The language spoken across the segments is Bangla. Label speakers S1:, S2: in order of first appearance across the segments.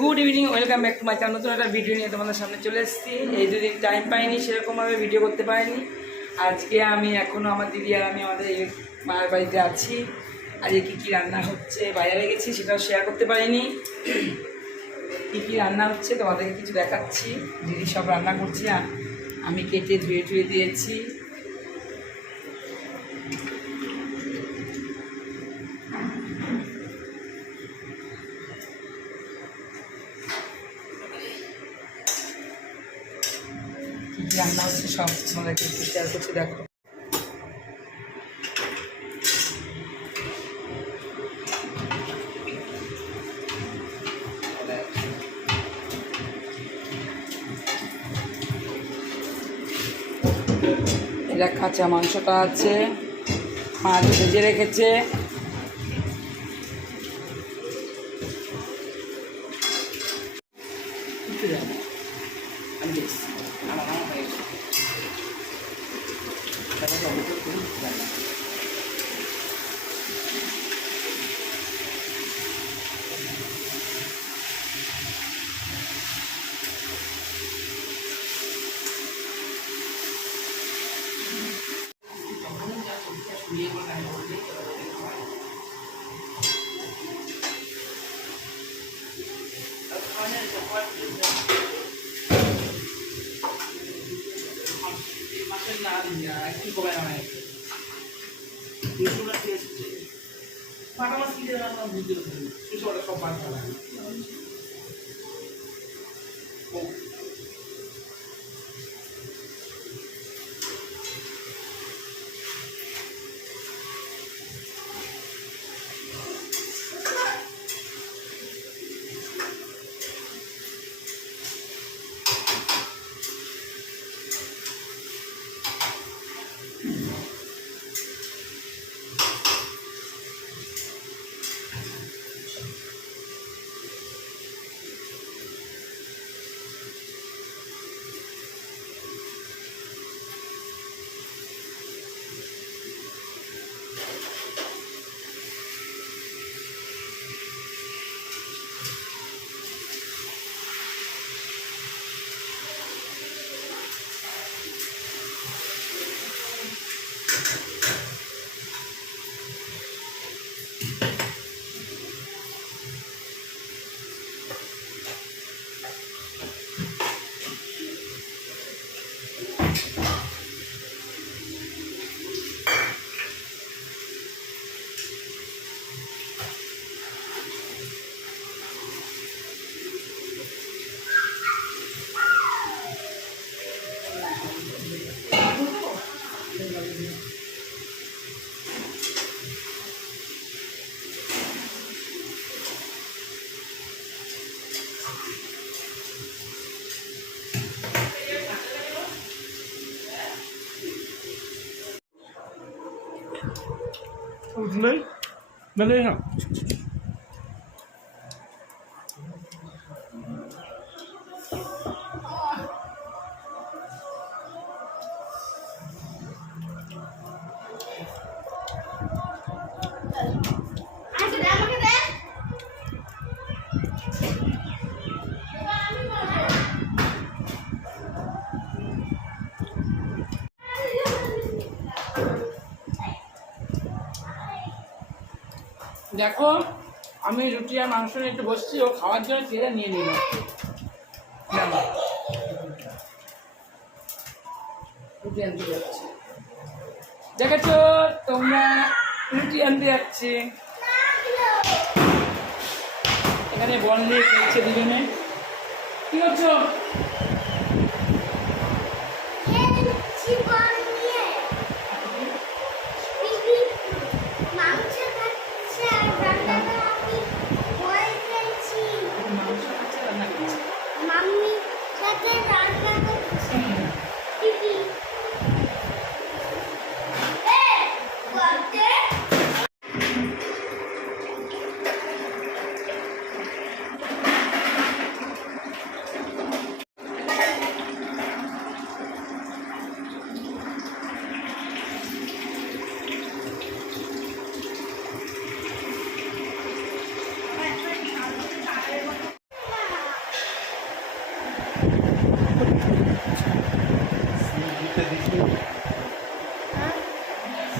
S1: Good evening welcome back to my channel নতুন একটা ভিডিও নিয়ে তোমাদের সামনে চলে এসেছি। এই দুদিন টাইম পাইনি, সেরকমভাবে ভিডিও করতে পারিনি। আজকে আমি এখনও আমার দিদি আর আমি আমাদের মায়ের বাড়িতে আছি। আজকে কী কী রান্না হচ্ছে, বাজারে গেছি, সেটাও শেয়ার করতে পারিনি। কী কী রান্না হচ্ছে, তোমাদেরকে কিছু দেখাচ্ছি। দিদি সব রান্না করছি, আমি কেটে ধুয়ে ধুয়ে দিয়েছি। রান্না হচ্ছে সব। তোমাদেরকে একটু শেয়ার করছি, দেখো। এটা কাঁচা মাংসটা আছে। মাছ ভেজে রেখেছে। একটু যাব। আমি দেখছি। আমার মামা হয়ে গেছে। তারপর টমেটো করে রান্না। মাছের না দিন একটু কমে আমায় পাটা মাছ কিনে রান্না বুঝতে পারি সুসটা সব বাদ
S2: नहीं मैंने हाँ
S1: দেখো, আমি রুটি আর মাংস নিয়ে একটু বসছি, ও খাওয়ার জন্য তেলে নিয়ে নিল। রুটি আনতে যাচ্ছি। দেখেছ, তোমরা রুটি আনতে যাচ্ছি। এখানে বল নিয়ে দুজনে। কি করছ
S3: জীবন নিয়ে পিপি মাংস খাচ্ছে আর রান্নাটা আমি বয়ে খেয়েছি
S1: মাংস খাচ্ছে রান্না করছে
S3: মাম্মি সাথে রান্না করছে পিপি এ করতে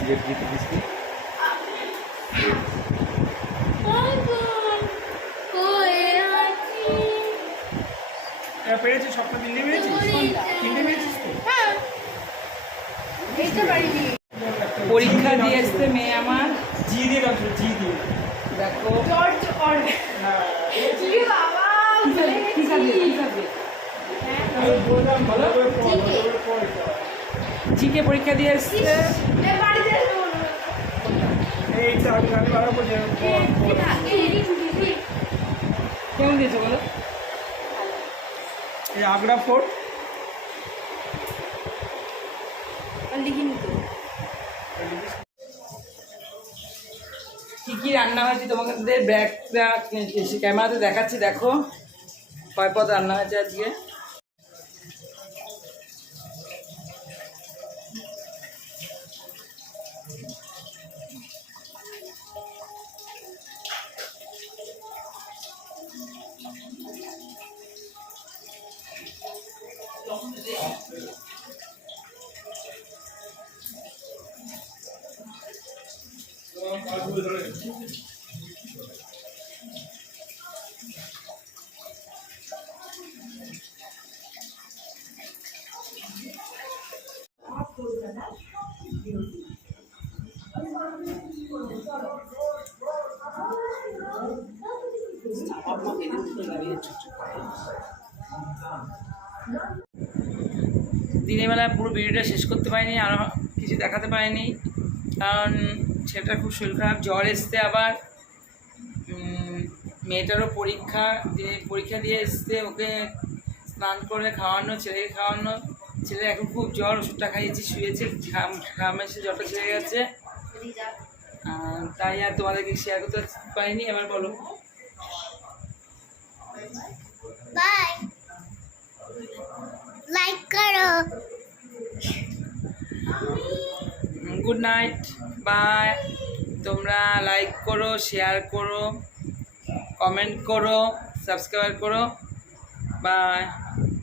S2: গেট দিতে দিচ্ছি। সবটা তো?
S1: পরীক্ষা দিয়ে এসছে মেয়ে আমার।
S2: জি দিয়ে দাও জি দিয়ে।
S1: দেখো।
S2: হ্যাঁ।
S1: খাবে
S2: আমি বললাম ভালো করে পড় ভালো করে পড়।
S1: জিকে পরীক্ষা দিয়ে এসছে। কেমন দিয়েছে বলো?
S2: এই আগ্রা ফোর্ট।
S1: কি কি রান্না হয়েছে? তোমাদের ব্যাগটা ক্যামেরাতে দেখাচ্ছি দেখো। কয় পদ রান্না হয়েছে আজকে? দিনের বেলা পুরো ভিডিওটা শেষ করতে পারিনি আর কিছু দেখাতে পারিনি। কারণ ছেলেটার খুব শরীর খারাপ জ্বর এসছে আবার। মেয়েটারও পরীক্ষা দিয়ে পরীক্ষা দিয়ে এসছে ওকে স্নান করে খাওয়ানো ছেলেকে খাওয়ানো। ছেলে এখন খুব জ্বর ওষুধটা খাইয়েছি শুয়েছে ঘাম ঘাম এসে জ্বরটা ছেড়ে গেছে। তাই আর তোমাদেরকে শেয়ার করতে পারিনি এবার বলো।
S3: বাই লাইক করো।
S1: Good night bye. তোমরা লাইক করো শেয়ার করো কমেন্ট করো সাবস্ক্রাইব করো। বাই